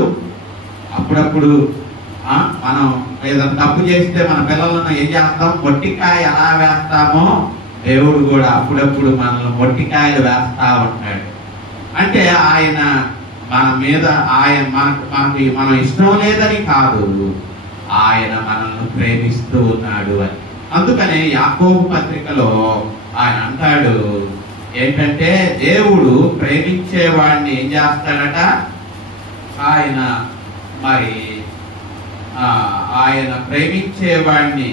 మనం ఏదైనా తప్పు చేస్తే మన పిల్లలను ఏం చేస్తాం? మొట్టికాయ ఎలా వేస్తామో దేవుడు కూడా అప్పుడప్పుడు మనల్ని మొట్టికాయలు వేస్తా ఉంటాడు. అంటే ఆయన మన మీద, మనకి మనం ఇష్టం లేదని కాదు, ఆయన మనల్ని ప్రేమిస్తూ ఉన్నాడు అని. అందుకనే యాకోబు పత్రికలో ఆయన అంటాడు ఏంటంటే, దేవుడు ప్రేమించేవాడిని ఏం చేస్తాడట? ఆయన ప్రేమించేవాడిని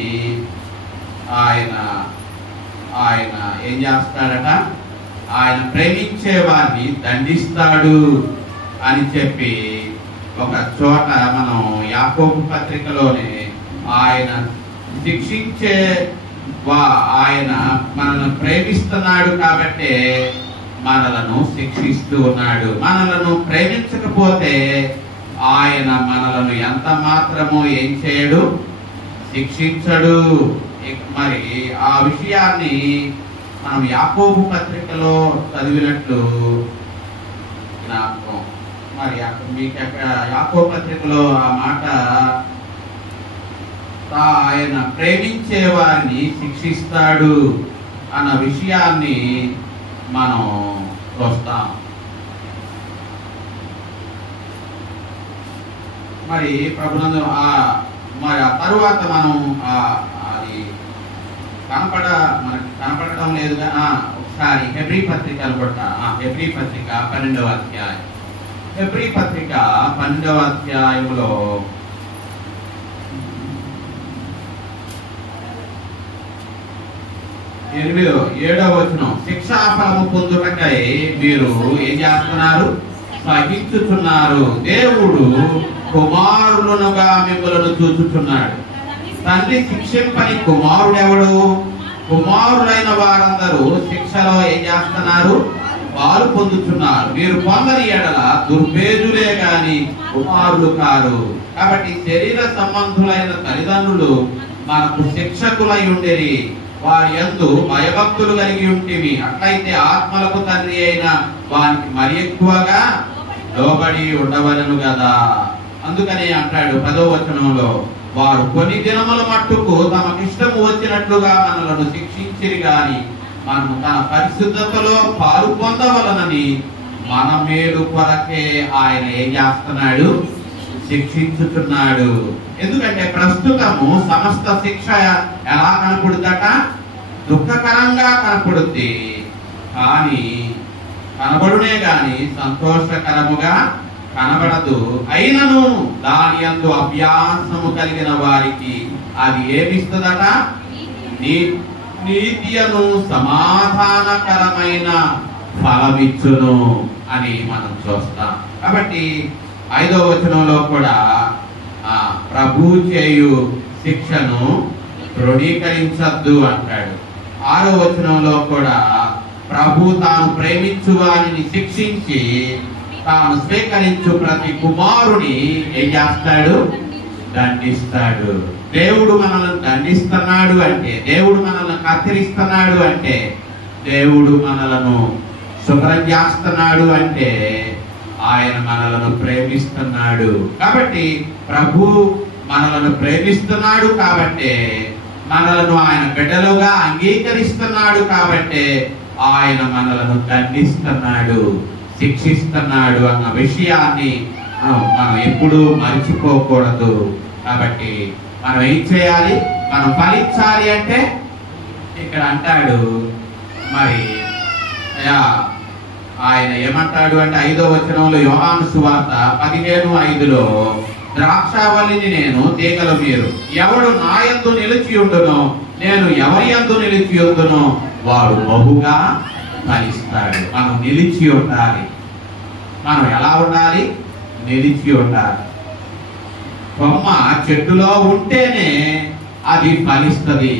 ఆయన ఏం చేస్తాడట? ఆయన ప్రేమించేవాడిని దండిస్తాడు. అని చెప్పి ఒక చోట మనం యాకోబు పత్రికలోనే ఆయన శిక్షించే ఆయన మనల్ని ప్రేమిస్తున్నాడు కాబట్టే మనలను శిక్షిస్తూ ఉన్నాడు. మనలను ప్రేమించకపోతే ఆయన మనలను ఎంత మాత్రము ఏం చేయడు, శిక్షించడు. మరి ఆ విషయాన్ని మనం యాకోబు పత్రికలో చదివినట్లు జ్ఞాపకం. మరి మీకు యాకోబు పత్రికలో ఆ మాట, ఆయన ప్రేమించే వారిని శిక్షిస్తాడు అన్న విషయాన్ని మనం చూస్తాం. మరి ప్రభునందు మరి ఆ తరువాత మనం అది మనకి కనపడటం లేదుగా. ఒకసారి హెబ్రీ పత్రిక అనుకుంటా, హెబ్రీ పత్రిక 12వ అధ్యాయం, హెబ్రీ పత్రిక 12వ అధ్యాయంలో 7వ వచనం, శిక్షాఫలము పొందుటకై మీరు ఏం చేస్తున్నారు, సహించుచున్నారు. దేవుడు కుమారులనుగా మిమ్మలను చూచుచున్నాడు. తండ్రి శిక్షింపని కుమారుడెవడు? కుమారులైన వారందరూ శిక్షలో ఏం చేస్తున్నారు, పాలు పొందుతున్నారు. మీరు పొందని ఎడల దుర్భేదులే గాని కుమారులు కారు. కాబట్టి శరీర సంబంధులైన తల్లిదండ్రులు మనకు శిక్షకులై ఉండేది, వారి యందు భయభక్తులు కలిగి ఉంటివి. అట్లయితే ఆత్మలకు తండ్రి అయిన వారికి మరి ఎక్కువగా లోబడి ఉండవలను కదా. అందుకని అంటాడు 10వ వచనంలో, వారు కొన్ని దినముల మట్టుకు తమకిష్టము వచ్చినట్లుగా మనలను శిక్షించిరి గాని మనము తన పరిశుద్ధతలో పాలు పొందవలనని మన మేలు కొరకే ఆయన ఏం చేస్తున్నాడు, శిక్షించుతున్నాడు. ఎందుకంటే ప్రస్తుతము సమస్త శిక్ష ఎలా కనపడుదట, దుఃఖకరంగా కనపడుద్ది. కానీ కనబడునే గాని సంతోషకరముగా కనబడదు. అయినను దాని యందు అభ్యాసము కలిగిన వారికి అది ఏమిస్తుందట, నీతియను సమాధానకరమైన ఫలమిచ్చును అని మనం చూస్తాం. కాబట్టి 5వ వచనంలో కూడా ప్రభు చేయు శిక్షను తృణీకరించద్దు అంటాడు. 6వ వచనంలో కూడా ప్రభు తాను ప్రేమించు వారిని శిక్షించి తాను స్వీకరించు ప్రతి కుమారుని ఏం చేస్తాడు, దండిస్తాడు. దేవుడు మనల్ని దండిస్తున్నాడు అంటే, దేవుడు మనల్ని కత్తిరిస్తున్నాడు అంటే, దేవుడు మనలను శుభ్రం చేస్తున్నాడు అంటే ఆయన మనలను ప్రేమిస్తున్నాడు. కాబట్టి ప్రభు మనలను ప్రేమిస్తున్నాడు కాబట్టి, మనలను ఆయన బిడ్డలుగా అంగీకరిస్తున్నాడు కాబట్టి ఆయన మనలను దండిస్తున్నాడు, శిక్షిస్తున్నాడు అన్న విషయాన్ని మనం ఎప్పుడూ మర్చిపోకూడదు. కాబట్టి మనం ఏం చేయాలి, మనం ఫలించాలి అంటే ఇక్కడ అంటాడు. మరి ఆయన ఏమంటాడు అంటే 5వ వచనంలో యోహాను సువార్త 15:5లో, ద్రాక్షావల్లిని నేను, తీగలు మీరు. ఎవడు నా యందు నిలిచి ఉండునో, నేను ఎవరి యందు నిలిచి ఉండునో వాడు బహుగా ఫలిస్తాడు. మనం నిలిచి ఉండాలి. మనం ఎలా ఉండాలి, నిలిచి ఉండాలి. కొమ్మ చెట్టులో ఉంటేనే అది ఫలిస్తుంది.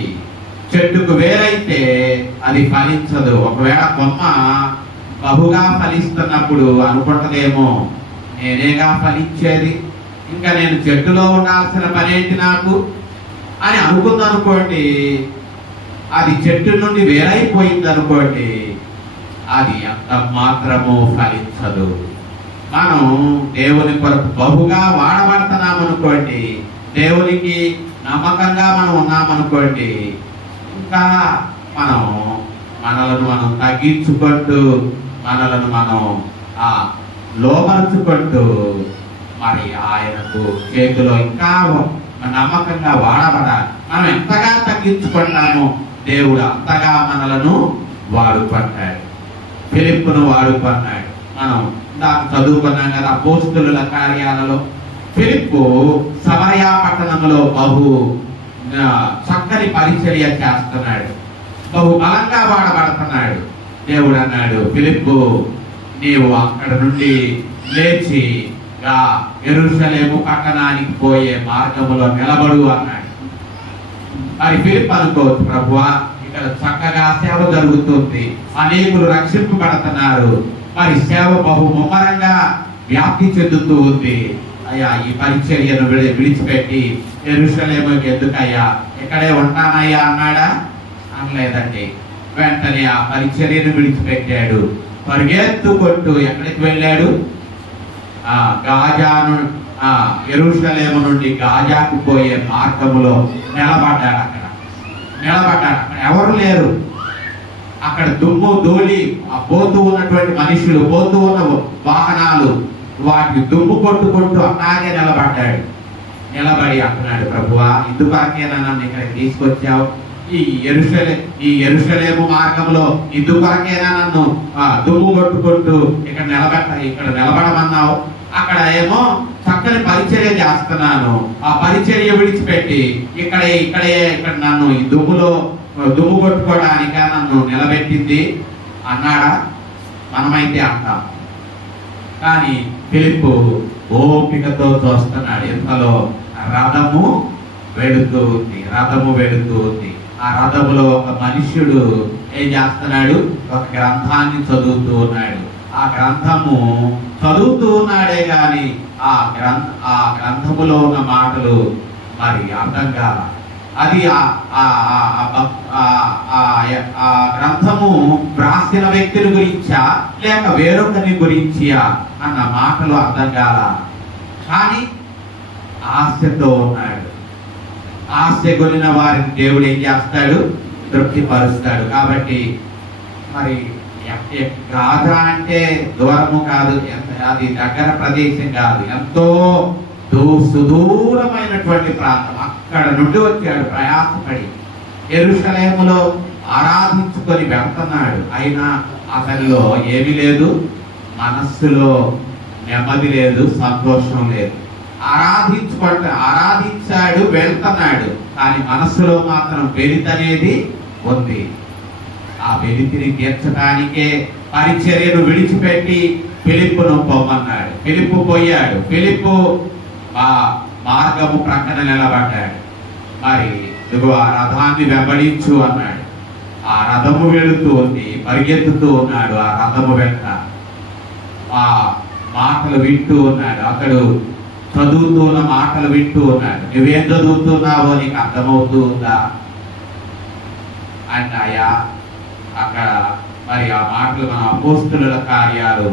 చెట్టుకు వేరైతే అది ఫలించదు. ఒకవేళ కొమ్మ బహుగా ఫలిస్తున్నప్పుడు అనుకుంటదేమో, నేనేగా ఫలించేది, ఇంకా నేను చెట్టులో ఉండాల్సిన పనేంటి నాకు అని అనుకుందనుకోండి. అది చెట్టు నుండి వేరైపోయింది అనుకోండి, అది అంత మాత్రము ఫలించదు. మనం దేవుని కొరకు బహుగా వాడబడుతున్నామనుకోండి, దేవునికి నమ్మకంగా మనం ఉన్నామనుకోండి, ఇంకా మనలను మనం తగ్గించుకుంటూ, మనలను మనం లోపరుచుకుంటూ మరి ఆయనకు చేతిలో ఇంకా నమ్మకంగా వాడబడాలి. మనం ఎంతగా తగ్గించుకుంటామో దేవుడు అంతగా మనలను వాడుకుంటాడు. ఫిలిప్పును వాడుకున్నాడు. మనం దాన్ని చదువుకున్నాం కదా అపోస్తలుల కార్యాలలో. ఫిలిప్పు సమరయ పట్టణంలో బహు చక్కని పరిచర్య చేస్తున్నాడు, బహు బలంగా వాడబడుతున్నాడు. దేవుడు అన్నాడు, ఫిలిప్పు నీవు అక్కడ నుండి లేచి యెరూషలేము పట్టణానికి పోయే మార్గములో నిలబడు అన్నాడు. మరి ఫిలిప్ అనుకోవచ్చు, ప్రభువా ఇక్కడ చక్కగా సేవ జరుగుతుంది, అనేకులు రక్షింపబడుతున్నారు, మరి సేవ బహు ముమ్మరంగా వ్యాప్తి చెందుతూ ఉంది, అయ్యా ఈ పరిచర్యను విడిచిపెట్టి యెరూషలేముకి ఎందుకయ్యా, ఇక్కడే ఉంటానయ్యా అన్నాడా? అనలేదండి. వెంటనే ఆ పరిచర్యను విడిచిపెట్టాడు, పరిగెత్తుకుంటూ ఎక్కడికి వెళ్ళాడు? గాజాను యెరూషలేము నుండి గాజాకు పోయే మార్గములో నిలబడ్డాడు. అక్కడ ఎవరు లేరు. అక్కడ దుమ్ము ధూళి, పోతూ ఉన్నటువంటి మనుషులు, పోతూ ఉన్న వాహనాలు, వాటికి దుమ్ము కొట్టుకుంటూ అలాగే నిలబడి అంటున్నాడు, ప్రభువా ఇందుకొరకేనా నన్ను ఇక్కడికి తీసుకొచ్చావు? ఈ యెరూషలేము మార్గంలో ఇందుకొరకేనా నన్ను దుమ్ము కొట్టుకుంటూ ఇక్కడ నిలబడమన్నావు? అక్కడ ఏమో చక్కని పరిచర్య చేస్తున్నాను, ఆ పరిచర్య విడిచిపెట్టి ఇక్కడ నన్ను ఈ దుమ్ము కొట్టుకోవడానిక నన్ను నిలబెట్టింది అన్నాడా? మనమైతే అంటాం. కానీ ఫిలిప్పు ఓపికతో చూస్తున్నాడు. ఇంతలో రథము వెళుతూ ఉంది. ఆ రథములో ఒక మనుష్యుడు ఏం చేస్తున్నాడు? ఒక గ్రంథాన్ని చదువుతూ ఉన్నాడు. ఆ గ్రంథము చదువుతూ ఉన్నాడే గాని ఆ గ్రంథములో ఉన్న మాటలు మరి అర్థం కాల. అది ఆ గ్రంథము రాసిన వ్యక్తిని గురించా లేక వేరొకరిని గురించియా అన్న మాటలు అర్థం కాల. కానీ ఆశతో ఉన్నాడు. ఆశ కొనిన వారిని దేవుడు ఏం చేస్తాడు? తృప్తిపరుస్తాడు. కాబట్టి మరి గాజా అంటే దూరము కాదు, అది దగ్గర ప్రదేశం కాదు, ఎంతో సుదూరమైనటువంటి ప్రాంతం. అక్కడ నుండి వచ్చాడు ప్రయాసపడి, యెరూషలేములో ఆరాధించుకొని వెళ్తున్నాడు. అయినా అతనిలో ఏమీ లేదు, మనస్సులో నెమ్మది లేదు, సంతోషం లేదు. ఆరాధించాడు, వెళ్తున్నాడు, కానీ మనస్సులో మాత్రం వెలితనేది ఉంది. ఆ వెలితిని తీర్చడానికే పరిచర్యను విడిచిపెట్టి ఫిలిప్పును పొమ్మన్నాడు. ఫిలిప్పు పోయాడు. ఫిలిప్పు మార్గము ప్రక్కన నిలబడ్డాడు. మరి ఇదిగో ఆ రథాన్ని వెంబడించు అన్నాడు. ఆ రథము వెళుతూ ఉంది, పరిగెత్తుతూ ఉన్నాడు. ఆ రథము వెంట ఆ మాటలు వింటూ ఉన్నాడు. అతడు చదువుతూ ఉన్న మాటలు వింటూ ఉన్నాడు. నువ్వేం చదువుతున్నావో నీకు అర్థమవుతూ ఉందా అన్నాయా? అక్కడ మరి ఆ మాటలు మన అపోస్తుల కార్యాలు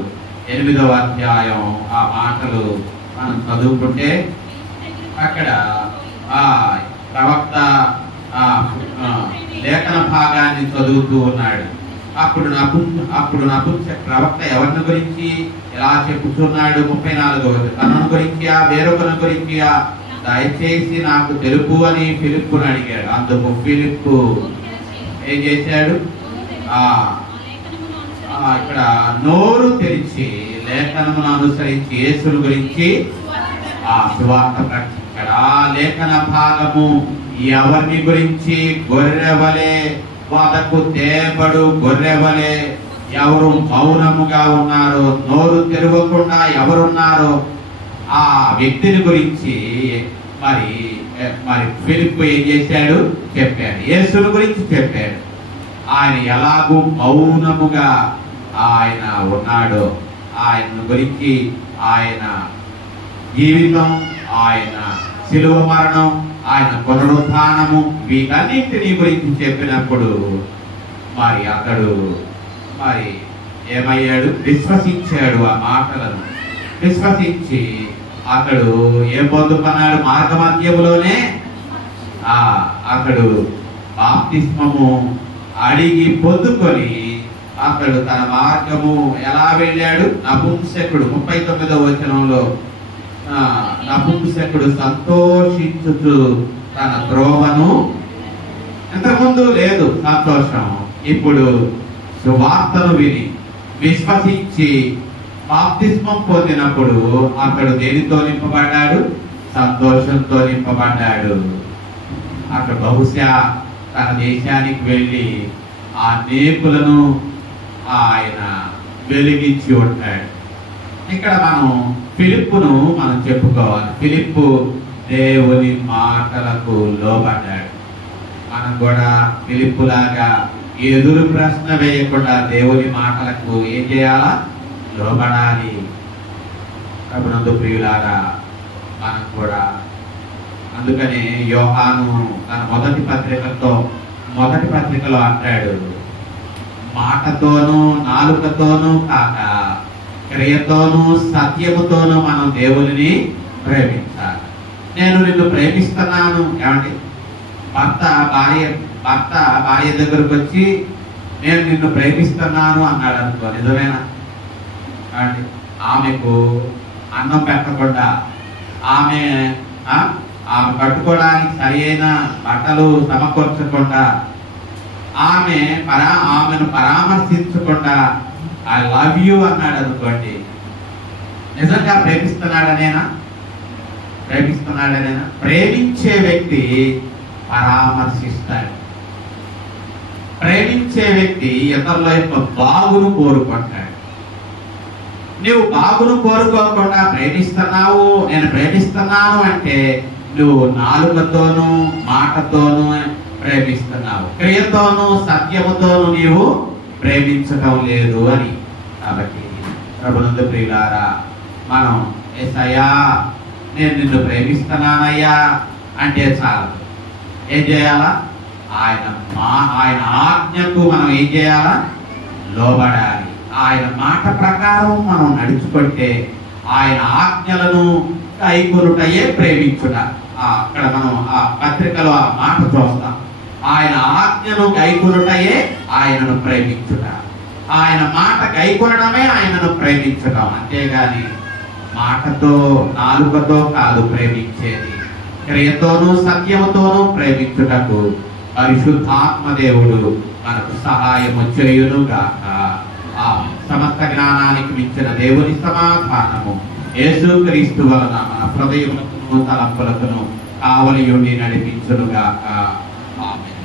8వ అధ్యాయం ఆ మాటలు మనం చదువుకుంటే అక్కడ ఆ ప్రవక్త లేఖన భాగాన్ని చదువుతూ ఉన్నాడు. అప్పుడు ప్రవక్త ఎవరిని గురించి ఎలా చెప్పుతున్నాడు? 34 తనను గురించియా వేరొకరి గురించియా దయచేసి నాకు తెలుపు అని ఫిలిప్పును అడిగాడు. అందుకు ఫిలిప్పు ఏం చేశాడు? ఇక్కడ నోరు తెరిచి లేఖనమును అనుసరించి యేసుని గురించి ఆ సువార్త ప్రకటించాడు. ఆ లేఖన భాగము ఎవరిని గురించి? గొర్రెవలే వదకు తేబడు గొర్రెవలే ఎవరు మౌనముగా ఉన్నారో, నోరు తెరవకుండా ఎవరున్నారో ఆ వ్యక్తిని గురించి మరి ఫిలిప్పు ఏం చేశాడు? చెప్పాడు. యేసుని గురించి చెప్పాడు. ఆయన ఎలాగూ మౌనముగా ఆయన ఉన్నాడో, ఆయన గురించి, ఆయన జీవితం, ఆయన శిలువ మరణం, ఆయన పునరుత్థానము, వీటన్నింటినీ గురించి చెప్పినప్పుడు మరి అతడు మరి ఏమయ్యాడు? విశ్వసించాడు. ఆ మాటలను విశ్వసించి అతడు ఏం పొందుకున్నాడు? మార్గ మధ్యములోనే అతడు బాప్తిస్మము అడిగి పొందుకొని అతడు తన మార్గము ఎలా వెళ్ళాడు? నపుంసకుడు 39వ వచనంలో నపుంసకుడు సంతోషించుచు తన త్రోవను, ఇంతకుముందు లేదు సంతోషం, ఇప్పుడు సువార్తను విని విశ్వసించి బాప్తిస్మం పొందినప్పుడు అతడు దేనితో నింపబడ్డాడు? సంతోషంతో నింపబడ్డాడు. అతడు బహుశా తన దేశానికి వెళ్ళి ఆ అనేకులను ఆయన వెలిగించి ఉంటాడు. ఇక్కడ మనం ఫిలిప్పును మనం చెప్పుకోవాలి. ఫిలిప్పు దేవుని మాటలకు లోబడ్డాడు. మనం కూడా ఫిలిప్పులాగా ఎదురు ప్రశ్న వేయకుండా దేవుని మాటలకు ఏం చేయాలా? లోబడాలి. ప్రభునందు ప్రియులారా, మనం కూడా అందుకనే యోహాను తన మొదటి పత్రికలో అంటాడు, మాటతోనూ నాలుకతోనూ కాక క్రియతోనూ సత్యముతోనూ మనం దేవుని ప్రేమించాలి. నేను నిన్ను ప్రేమిస్తున్నాను. ఏమండి, భర్త భార్య దగ్గరకు వచ్చి నేను నిన్ను ప్రేమిస్తున్నాను అన్నాడు అనుకో, నిజమేనా? ఏమండి, ఆమెకు అన్నం పెట్టకుండా, ఆమె కట్టుకోవడానికి సరి అయిన బట్టలు సమకూర్చకుండా, ఆమెను పరామర్శించకుండా ఐ లవ్ యూ అన్నాడు అనుకోండి, నిజంగా ప్రేమిస్తున్నాడనేనా? ప్రేమించే వ్యక్తి పరామర్శిస్తాడు. ప్రేమించే వ్యక్తి ఇతరుల యొక్క బాగును కోరుకుంటాడు. నువ్వు బాగును కోరుకోకుండా ప్రేమిస్తున్నావు, నేను ప్రేమిస్తున్నాను అంటే నువ్వు నాలుకతోనూ మాటతోనూ ప్రేమిస్తున్నావు, క్రియతోనూ సత్యముతోనూ నీవు ప్రేమించటం లేదు అని. కాబట్టి ప్రభునందు ప్రియులారా, మనం యేసయ్యా నేను నిన్ను ప్రేమిస్తున్నానయ్యా అంటే చాలు. ఏం చేయాలా? ఆయన ఆజ్ఞకు మనం ఏం చేయాలా? లోబడాలి. ఆయన మాట ప్రకారం మనం నడుచుకుంటే ఆయన ఆజ్ఞలను కైకొనుటయే ప్రేమించుట. అక్కడ మనం ఆ పత్రికలో ఆ మాట చూస్తాం. ఆయన ఆజ్ఞను కైకొనుటయే ఆయనను ప్రేమించుట. ఆయన మాట కైకొనడమే ఆయనను ప్రేమించటం. అంతేగాని మాటతో నాలుకతో కాదు ప్రేమించేది, క్రియతోనూ సత్యముతోనూ ప్రేమించుటకు పరిశుద్ధాత్మ దేవుడు మనకు సహాయము చేయును గాక. ఆ సమస్త జ్ఞానానికి మించిన దేవుని సమాధానము యేసుక్రీస్తు వలన మన హృదయములను తలంపులను కావలియుండి నడిపించును గాక. ఆమేన్.